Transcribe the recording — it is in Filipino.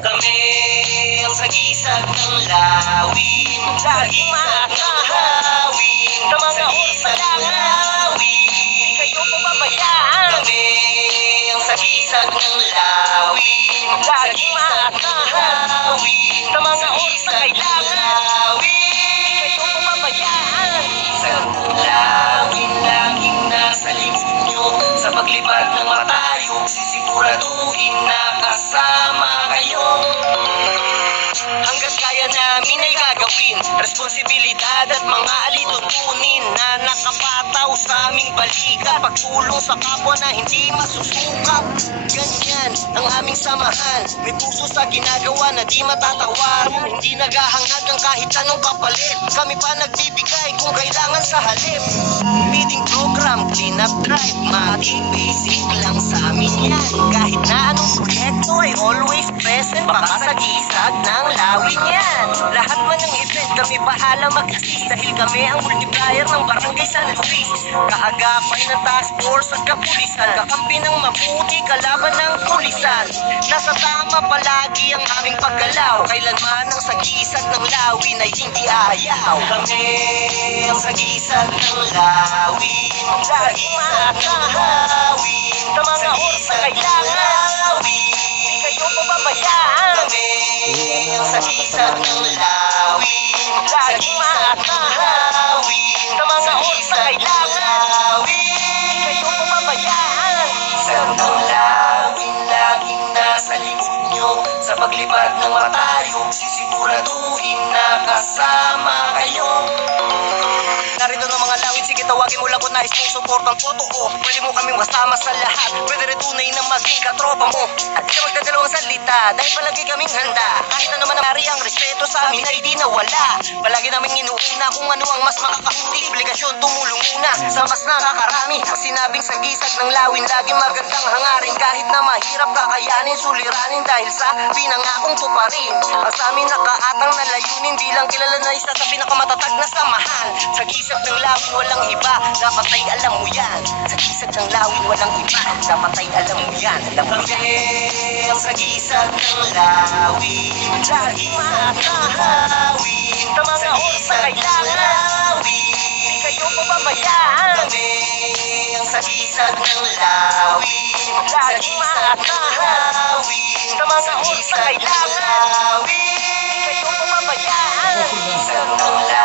Kami ang sagisag ng lawin, sagisag ng lawin, sa mga sagisag ng lawin, di kayo pababayaan. Kami ang sagisag ng lawin, sagisag ng lawin, sa mga sagisag ng lawin, di kayo pababayaan. Sa lawin laging nasa likod nyo, sa paglipad ng matayog sisiguraduhin na kasama kayo. Hanggat kaya namin ay gagawin, responsibilidad at mga alitutunin na nakapataw sa aming balikat, pagtulong sa kapwa na hindi masusukap. Ganyan ang aming samahan, may puso sa ginagawa na di matatawaran, hindi naghahangad ng kahit anong kapalit, kami pa nagbibigay kung kailangan sa halip. Meeting program, clean up drive, matik basic lang sa amin yan. Kahit na anong proyekto ay always present, baka sa gisag ng lawin yan. Lahat man ng event kami bahala mag-assist, dahil kami ang multiplier ng barangay San Luis. Kaagapay ng task force at kapulisan, kakampi ng mabuti kalaban ng pulisan. Nasa tama palagi ang aming paggalaw, kailanman ang sagisag ng lawin ay hindi ayaw. Kami ang sagisag ng lawin, sagisag ng lawin, sa mga oras na kailangan, di kayo pababayaan. Kami ang sagisag ng lawin, sagisag ng lawin, sa mga oras na kailangan, di kayo pababayaan. Sagisag ng lawin laging nasa likod nyo, sa paglipad ng matayog sisiguraduhin na kasama kayo. Narito ng mga lawin, sige tawagin mo lang kung nais mong suportang totoo. Pwede mo kaming masama sa lahat, pwede rin tunay na maging katropa mo. At di ka magdadalawang salita, dahil palagi kaming handa. Kahit na naman nangyari, ang respeto sa amin ay di nawala. Palagi naming inuuna kung ano ang mas makakabuti, obligasyon tumulong muna sa mas nakakarami. Ang sinabing sagisag ng lawin, lagi magandang hangarin. Kahit na mahirap kakayanin, suliranin dahil sa pinangakong tuparin. Ang sa amin nakaatang na layunin, bilang kilala na isa sa pinakamatatag na samahan. Sagisag ng lawin, walang iba, dapat ay alam mo yan. Sagisag ng lawin, walang iba, dapat ay alam mo yan. Kami ang sagisag ng lawin, sagisag ng lawin, sa mga oras na kailangan, di kayo pababayaan. Kami ang sagisag ng lawin, sagisag ng lawin, sa mga oras na kailangan, di kayo pababayaan. Sagisag ng lawin.